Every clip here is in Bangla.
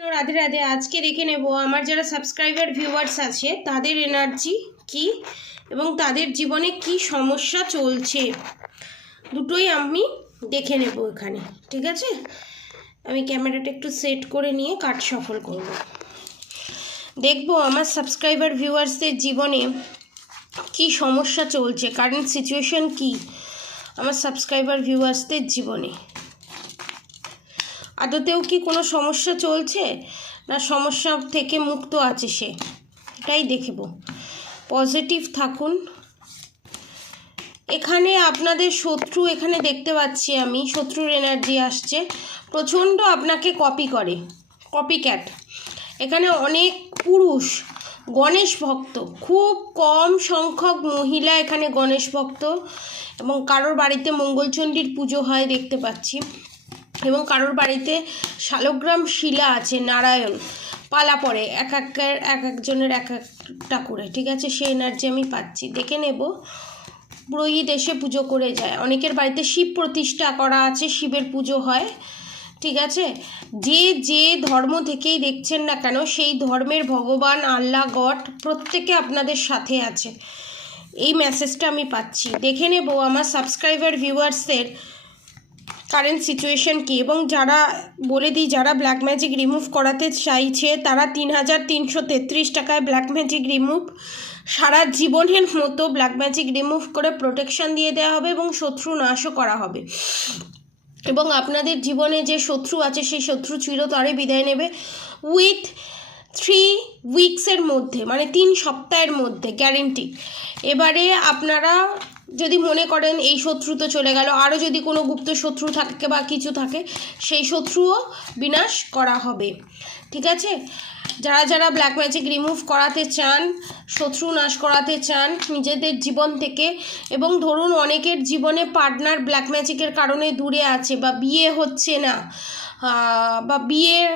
রাধে রাধে। আজকে দেখে নেব আমার যারা সাবস্ক্রাইবার ভিউয়ার্স আছে তাদের এনার্জি কি এবং তাদের জীবনে কি সমস্যা চলছে দুটোই আমি দেখে নেব এখানে। ঠিক আছে, আমি ক্যামেরাটা একটু সেট করে নিয়ে কাট সফল করব। দেখব আমার সাবস্ক্রাইবার ভিউয়ার্সদের জীবনে কি সমস্যা চলছে, কারেন্ট সিচুয়েশন কি আমার সাবস্ক্রাইবার ভিউয়ার্সদের জীবনে। আদতেও কি কোনো সমস্যা চলছে না সমস্যা থেকে মুক্ত আছে সে, এটাই দেখব। পজিটিভ থাকুন। এখানে আপনাদের শত্রু, এখানে দেখতে পাচ্ছি আমি শত্রুর এনার্জি আসছে, প্রচণ্ড আপনাকে কপি করে, কপিক্যাট। এখানে অনেক পুরুষ গণেশ ভক্ত, খুব কম সংখ্যক মহিলা এখানে গণেশ ভক্ত, এবং কারোর বাড়িতে মঙ্গলচণ্ডীর পুজো হয় দেখতে পাচ্ছি, এবং কারোর বাড়িতে শালগ্রাম শিলা আছে, নারায়ণ পালা পড়ে এক একজনের এক একটা করে। ঠিক আছে, সেই এনার্জি আমি পাচ্ছি। দেখে নেব। পুরোহিত এসে পুজো করে যায়, অনেকের বাড়িতে শিব প্রতিষ্ঠা করা আছে, শিবের পুজো হয়। ঠিক আছে, যে যে ধর্ম থেকেই দেখছেন না কেন সেই ধর্মের ভগবান আল্লাহ গড প্রত্যেকে আপনাদের সাথে আছে, এই মেসেজটা আমি পাচ্ছি। দেখে নেব আমার সাবস্ক্রাইবার ভিউয়ার্সদের কারেন্ট সিচুয়েশন কি। এবং যারা বলে দিই, যারা ব্ল্যাক ম্যাজিক রিমুভ করাতে চাইছে তারা ৩,৩33 টাকায় ব্ল্যাক ম্যাজিক রিমুভ সারা জীবনের মতো ব্ল্যাক ম্যাজিক রিমুভ করে প্রোটেকশন দিয়ে দেওয়া হবে এবং শত্রু নাশও করা হবে। এবং আপনাদের জীবনে যে শত্রু আছে সেই শত্রু চিরতরে বিদায় নেবে উইথ 3 উইকসের মধ্যে, মানে 3 সপ্তাহের মধ্যে গ্যারেন্টি। এবারে আপনারা যদি মনে করেন এই শত্রু তো চলে গেল, আরও যদি কোনো গুপ্ত শত্রু থাকে বা কিছু থাকে সেই শত্রুও বিনাশ করা হবে। ঠিক আছে, যারা যারা ব্ল্যাক ম্যাজিক রিমুভ করাতে চান, শত্রু নাশ করাতে চান নিজেদের জীবন থেকে, এবং ধরুন অনেকের জীবনে পার্টনার ব্ল্যাক ম্যাজিকের কারণে দূরে আছে বা বিয়ে হচ্ছে না, বা বিয়ের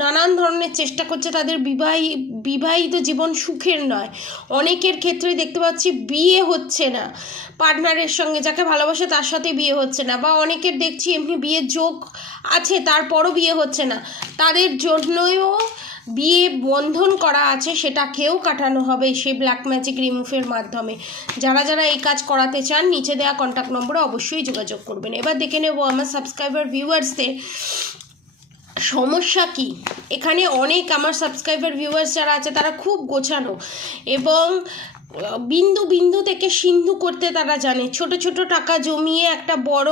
নানান ধরনের চেষ্টা করছে, তাদের বিবাহিত জীবন সুখের নয়। অনেকের ক্ষেত্রে দেখতে পাচ্ছি বিয়ে হচ্ছে না, পার্টনারের সঙ্গে যাকে ভালোবাসে তার সাথে বিয়ে হচ্ছে না, বা অনেকের দেখছি এমনি বিয়ের যোগ আছে তারপরও বিয়ে হচ্ছে না, তাদের জন্যও বিয়ে বন্ধন করা আছে, সেটাকেও কাটানো হবে সেই ব্ল্যাক ম্যাজিক রিমুভের মাধ্যমে। যারা যারা এই কাজ করাতে চান নিচে দেওয়া কন্ট্যাক্ট নম্বরে অবশ্যই যোগাযোগ করবেন। এবার দেখে নেব আমার সাবস্ক্রাইবার ভিউয়ার্সদের সমস্যা কি। এখানে অনেক আমার সাবস্ক্রাইবার ভিউয়ার্স যারা আছে তারা খুব গোছানো এবং বিন্দু বিন্দু থেকে সিন্ধু করতে তারা জানে। ছোট ছোট টাকা জমিয়ে একটা বড়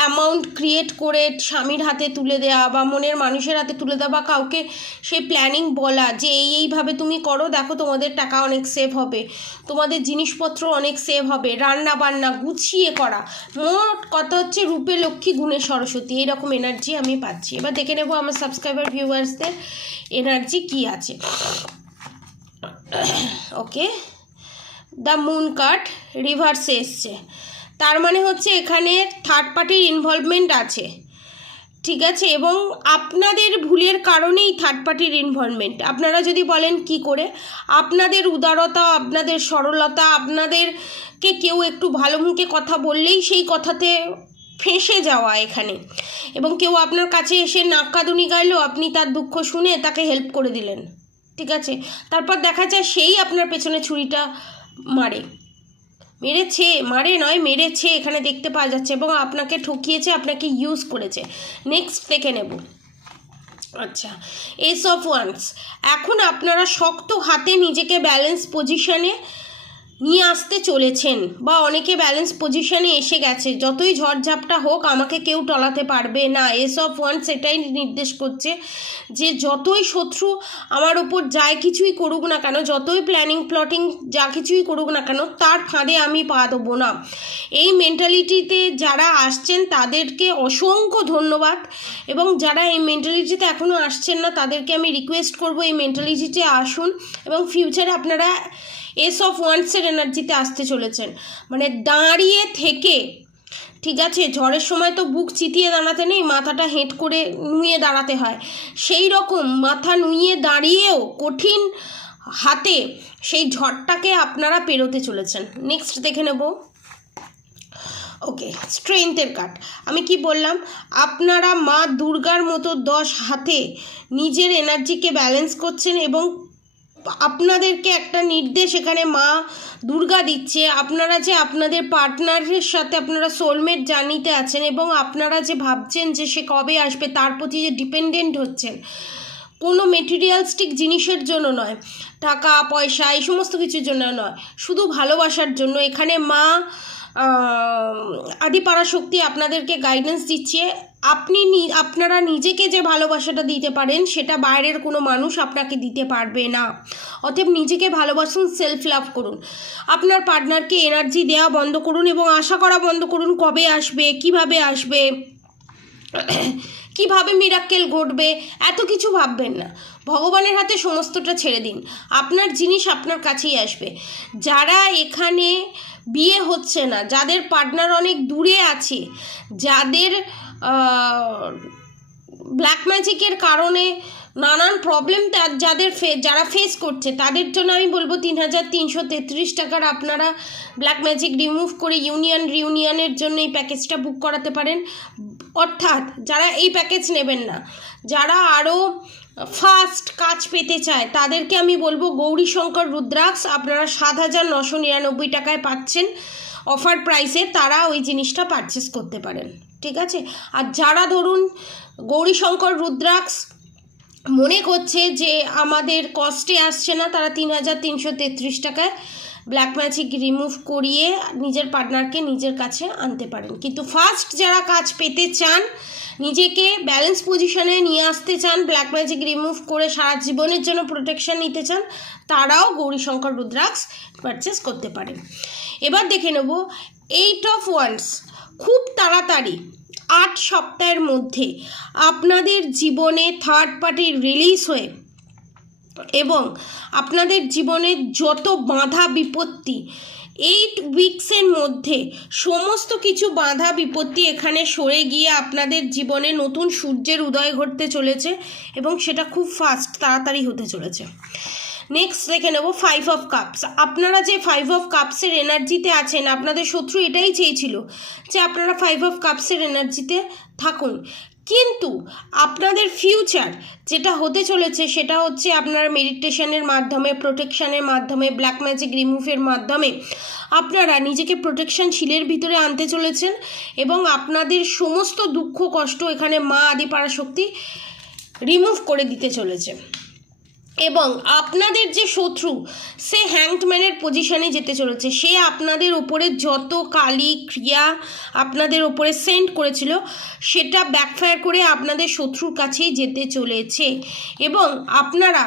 অ্যামাউন্ট ক্রিয়েট করে স্বামীর হাতে তুলে দেওয়া বা মনের মানুষের হাতে তুলে দেওয়া, বা কাউকে সেই প্ল্যানিং বলা যে এইভাবে তুমি করো, দেখো তোমাদের টাকা অনেক সেভ হবে, তোমাদের জিনিসপত্র অনেক সেভ হবে, রান্না বান্না গুছিয়ে করা। মোট কথা হচ্ছে রূপে লক্ষ্মী গুণে সরস্বতী, এইরকম এনার্জি আমি পাচ্ছি। এবার দেখে নেব আমার সাবস্ক্রাইবার ভিউয়ার্সদের এনার্জি কি আছে। ওকে, দ্য মুন কার্ড রিভার্সে এসছে, তার মানে হচ্ছে এখানে থার্ড পার্টির ইনভলভমেন্ট আছে। ঠিক আছে, এবং আপনাদের ভুলের কারণেই থার্ড পার্টির ইনভলভমেন্ট। আপনারা যদি বলেন কি করে, আপনাদের উদারতা, আপনাদের সরলতা, আপনাদেরকে কেউ একটু ভালো মুখে কথা বললেই সেই কথাতে ফেঁসে যাওয়া এখানে, এবং কেউ আপনার কাছে এসে নাক কাঁদুনি গাইলো, আপনি তার দুঃখ শুনে তাকে হেল্প করে দিলেন। ঠিক আছে, তারপর দেখা যায় সেই আপনার পেছনে ছুরিটা মেরেছে এখানে দেখতে পাওয়া যাচ্ছে, এবং আপনাকে ঠকিয়েছে, আপনাকে ইউজ করেছে। নেক্সট দেখে নেব। আচ্ছা, এস অফ ওয়ান্স। এখন আপনারা শক্ত হাতে নিজেকে ব্যালেন্স পজিশনে নিয়ে আসতে চলেছেন, বা অনেকে ব্যালেন্স পজিশনে এসে গেছে। যতই ঝড়ঝাপটা হোক আমাকে কেউ টলাতে পারবে না। এস অফ ওয়ান্স এটাই নির্দেশ করছে যে যতই শত্রু আমার ওপর যাই কিছুই করুক না কেন, যতই প্ল্যানিং প্লটিং যা কিছুই করুক না কেন, তার ফাঁদে আমি পা দেবো না। এই মেন্টালিটিতে যারা আসছেন তাদেরকে অসংখ্য ধন্যবাদ, এবং যারা এই মেন্টালিটিতে এখনও আসছেন না তাদেরকে আমি রিকোয়েস্ট করব এই মেন্টালিটিতে আসুন, এবং ফিউচারে আপনারা এস অফ ওয়ান্সের এনার্জিতে আসতে চলেছেন। মানে দাঁড়িয়ে থেকে, ঠিক আছে, ঝড়ের সময় তো বুক চিতিয়ে দাঁড়াতে নেই, মাথাটা হেঁট করে নুয়ে দাঁড়াতে হয়, সেই রকম মাথা নুয়ে দাঁড়িয়েও কঠিন হাতে সেই ঝড়টাকে আপনারা পেরোতে চলেছেন। নেক্সট দেখে নেব। ওকে, স্ট্রেংথের কার্ড। আমি কি বললাম, আপনারা মা দুর্গার মতো 10 হাতে নিজের এনার্জিকে ব্যালেন্স করছেন এবং আপনাদেরকে একটা নির্দেশ এখানে মা দুর্গা দিচ্ছে। আপনারা যে আপনাদের পার্টনারের সাথে আপনারা সোলমেট জার্নিতে আছেন এবং আপনারা যে ভাবছেন যে সে কবে আসবে, তার প্রতি যে ডিপেন্ডেন্ট হচ্ছেন, কোনো মেটেরিয়ালস্টিক জিনিসের জন্য নয়, টাকা পয়সা এই সমস্ত কিছুর জন্য নয়, শুধু ভালোবাসার জন্য। এখানে মা আদিপরাশক্তি আপনাদেরকে গাইডেন্স দিচ্ছে। আপনারা নিজেকে যে ভালোবাসাটা দিতে পারেন সেটা বাইরের কোনো মানুষ আপনাকে দিতে পারবে না। অতএব নিজেকে ভালোবাসুন, সেলফ লাভ করুন, আপনার পার্টনারকে এনার্জি দেওয়া বন্ধ করুন এবং আশা করা বন্ধ করুন কবে আসবে, কিভাবে আসবে, কিভাবে মিরাক্কেল ঘটবে, এত কিছু ভাববেন না। ভগবানের হাতে সমস্তটা ছেড়ে দিন, আপনার জিনিস আপনার কাছেই আসবে। যারা এখানে বিয়ে হচ্ছে না, যাদের পার্টনার অনেক দূরে আছে, যাদের ব্ল্যাক ম্যাজিকের কারণে নানান প্রবলেম যারা ফেস করছে, তাদের জন্য আমি বলবো 3333 টাকার আপনারা ব্ল্যাক ম্যাজিক রিমুভ করে রিউনিয়নের জন্য এই প্যাকেজটা বুক করাতে পারেন। অর্থাৎ যারা এই প্যাকেজ নেবেন না, যারা আরও ফাস্ট কাজ পেতে চায়, তাদেরকে আমি বলবো গৌরীশঙ্কর রুদ্রাক্ষ আপনারা 7999 টাকায় পাচ্ছেন অফার প্রাইসে, তারা ওই জিনিসটা পারচেস করতে পারেন, ঠিক আছে। আর যারা ধরুন গৌরীশঙ্কর রুদ্রাক্ষ মনে করছে যে আমাদের কস্টে আসছে না, তারা 3333 টাকায় ব্ল্যাক ম্যাজিক রিমুভ করিয়ে নিজের পার্টনারকে নিজের কাছে আনতে পারেন। কিন্তু ফার্স্ট যারা কাজ পেতে চান, নিজেকে ব্যালেন্স পজিশনে নিয়ে আসতে চান, ব্ল্যাক ম্যাজিক রিমুভ করে সারা জীবনের জন্য প্রোটেকশন নিতে চান, তারাও গৌরীশঙ্কর রুদ্রাক্ষ পারচেস করতে পারেন। এবার দেখে নেব 8 অফ ওয়ান্ডস। খুব তাড়াতাড়ি 8 সপ্তাহের মধ্যে আপনাদের জীবনে থার্ড পার্টি রিলিজ হয়ে এবং আপনাদের জীবনের যত বাধা বিপত্তি 8 উইকসের মধ্যে সমস্ত কিছু বাধা বিপত্তি এখানে সরে গিয়ে আপনাদের জীবনে নতুন সূর্যের উদয় ঘটতে চলেছে এবং সেটা খুব ফাস্ট তাড়াতাড়ি হতে চলেছে। নেক্সট দেখে নেব 5 অফ কাপস। আপনারা যে 5 অফ কাপসের এনার্জিতে আছেন, আপনাদের শত্রু এটাই চেয়েছিল যে আপনারা 5 অফ কাপসের এনার্জিতে থাকুন, কিন্তু আপনাদের ফিউচার যেটা হতে চলেছে সেটা হচ্ছে আপনারা মেডিটেশনের মাধ্যমে, প্রোটেকশনের মাধ্যমে, ব্ল্যাক ম্যাজিক রিমুভের মাধ্যমে আপনারা নিজেকে প্রোটেকশন শিলের ভিতরে আনতে চলেছেন এবং আপনাদের সমস্ত দুঃখ কষ্ট এখানে মা আদিপরাশক্তি রিমুভ করে দিতে চলেছে। এবং আপনাদের যে শত্রু সে হ্যাংডম্যানের পজিশনে যেতে চলেছে, সে আপনাদের ওপরে যত কালি ক্রিয়া আপনাদের ওপরে সেন্ড করেছিল সেটা ব্যাকফায়ার করে আপনাদের শত্রুর কাছেই যেতে চলেছে। এবং আপনারা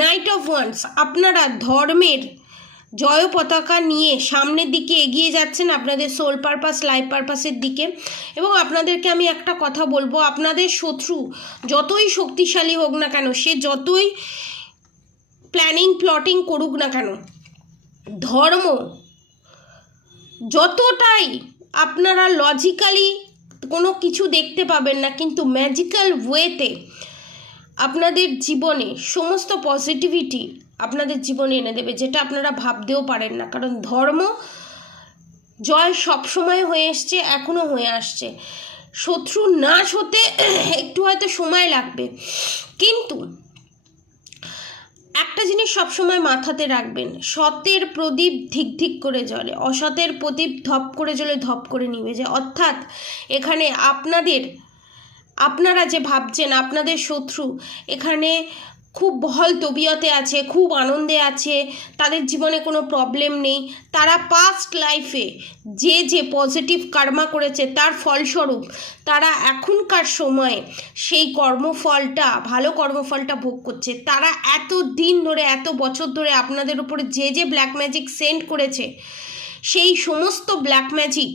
নাইট অফ ওয়ান্ডস, আপনারা ধর্মের জয় পতাকা নিয়ে সামনের দিকে এগিয়ে যাচ্ছেন আপনাদের সোল পারপাস, লাইফ পারপাসের দিকে। এবং আপনাদেরকে আমি একটা কথা বলবো, আপনাদের শত্রু যতই শক্তিশালী হোক না কেন, সে যতই প্ল্যাটিং করুক না কেন, ধর্ম যতটাই আপনারা লজিক্যালি কোনো কিছু দেখতে পাবেন না, কিন্তু ম্যাজিক্যাল ওয়েতে আপনাদের জীবনে সমস্ত পজিটিভিটি আপনাদের জীবনে এনে দেবে, যেটা আপনারা ভাবতেও পারেন না। কারণ ধর্ম জয় সবসময় হয়ে এসছে, এখনও হয়ে আসছে। শত্রু নাশ হতে একটু হয়তো সময় লাগবে, কিন্তু একটা জিনিস সবসময় মাথাতে রাখবেন, সতের প্রদীপ ধিক ধিক করে জ্বলে, অসতের প্রদীপ ধপ করে জ্বলে ধপ করে নিভে যায়। অর্থাৎ এখানে আপনারা যে ভাবছেন আপনাদের শত্রু এখানে খুব বহল তবিয়তে আছে, খুব আনন্দে আছে, তাদের জীবনে কোনো প্রবলেম নেই, তারা পাস্ট লাইফে যে পজিটিভ কর্মা করেছে তার ফলস্বরূপ তারা এখনকার সময়ে সেই কর্মফলটা, ভালো কর্মফলটা ভোগ করছে। তারা এত দিন ধরে, এত বছর ধরে আপনাদের উপরে যে ব্ল্যাক ম্যাজিক সেন্ড করেছে, সেই সমস্ত ব্ল্যাক ম্যাজিক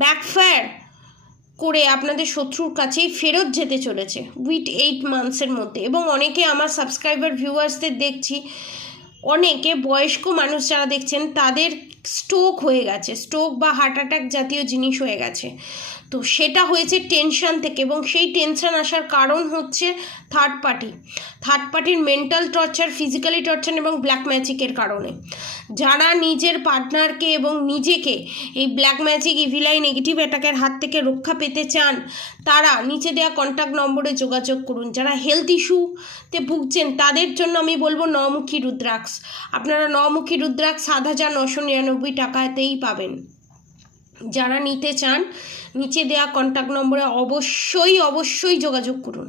ব্যাকফায়ার করে আপনাদের শত্রুর কাছেই ফেরত যেতে চলেছে উইথ 8 মান্থসের মধ্যে। এবং অনেকে আমার সাবস্ক্রাইবার ভিউয়ার্সদের দেখছি, অনেকে বয়স্ক মানুষ যারা দেখছেন তাদের স্ট্রোক হয়ে গেছে, স্ট্রোক বা হার্ট অ্যাটাক জাতীয় জিনিস হয়ে গেছে। তো সেটা হয়েছে টেনশন থেকে, এবং সেই টেনশন আসার কারণ হচ্ছে থার্ড পার্টির মেন্টাল টর্চার, ফিজিক্যালি টর্চার এবং ব্ল্যাক ম্যাজিকের কারণে। যারা নিজের পার্টনারকে এবং নিজেকে এই ব্ল্যাক ম্যাজিক, ইভিলাই, নেগেটিভ অ্যাটাকের হাত থেকে রক্ষা পেতে চান, তারা নিচে দেওয়া কন্ট্যাক্ট নম্বরে যোগাযোগ করুন। যারা হেলথ ইস্যুতে ভুগছেন তাদের জন্য আমি বলবো নমুখী রুদ্রাক্ষ। আপনারা নমুখী রুদ্রাক্ষ 7,999 টাকাতেই পাবেন। যারা নিতে চান নিচে দেওয়া কন্ট্যাক্ট নম্বরে অবশ্যই যোগাযোগ করুন,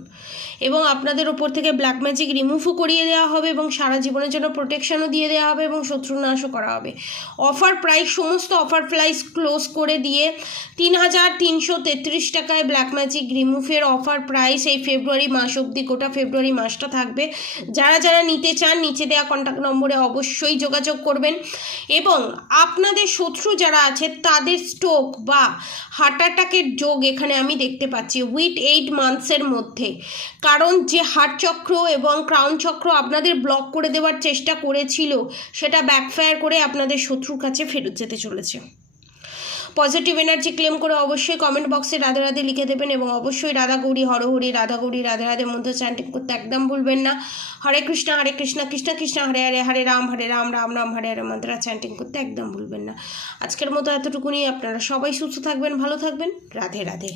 এবং আপনাদের ওপর থেকে ব্ল্যাক ম্যাজিক রিমুভও করিয়ে দেওয়া হবে এবং সারা জীবনের জন্য প্রোটেকশনও দিয়ে দেওয়া হবে এবং শত্রুনাশও করা হবে। অফার প্রাইস, সমস্ত অফার প্রাইস ক্লোজ করে দিয়ে 3,333 টাকায় ব্ল্যাক ম্যাজিক রিমুভের অফার প্রাইস এই ফেব্রুয়ারি মাস অবধি, গোটা ফেব্রুয়ারি মাসটা থাকবে। যারা নিতে চান নিচে দেওয়া কন্ট্যাক্ট নম্বরে অবশ্যই যোগাযোগ করবেন। এবং আপনাদের শত্রু যারা আছে তাদের স্ট্রোক বা হার্ট অ্যাটাকের যোগ এখানে আমি দেখতে পাচ্ছি উইথ 8 মান্থসের মধ্যে। কারণ যে হার্ট চক্র এবং ক্রাউন চক্র আপনাদের ব্লক করে দেওয়ার চেষ্টা করেছিল, সেটা ব্যাকফায়ার করে আপনাদের শত্রুর কাছে ফেরত যেতে চলেছে। পজিটিভ এনার্জি ক্লেম করে অবশ্যই কমেন্ট বক্সে রাধে রাধে লিখে দেবেন, এবং অবশ্যই রাধা গৌরী হরহরি, রাধা গৌরী রাধে রাধে মধ্যে চ্যান্টিং করতে একদম ভুলবেন না। হরে কৃষ্ণ কৃষ্ণ কৃষ্ণ হরে হরে, হরে রাম রাম রাম হরে হরে মন্ত্র চ্যান্টিং করতে একদম ভুলবেন না। আজকের মতো এতটুকুনি। আপনারা সবাই সুস্থ থাকবেন, ভালো থাকবেন। রাধে রাধে।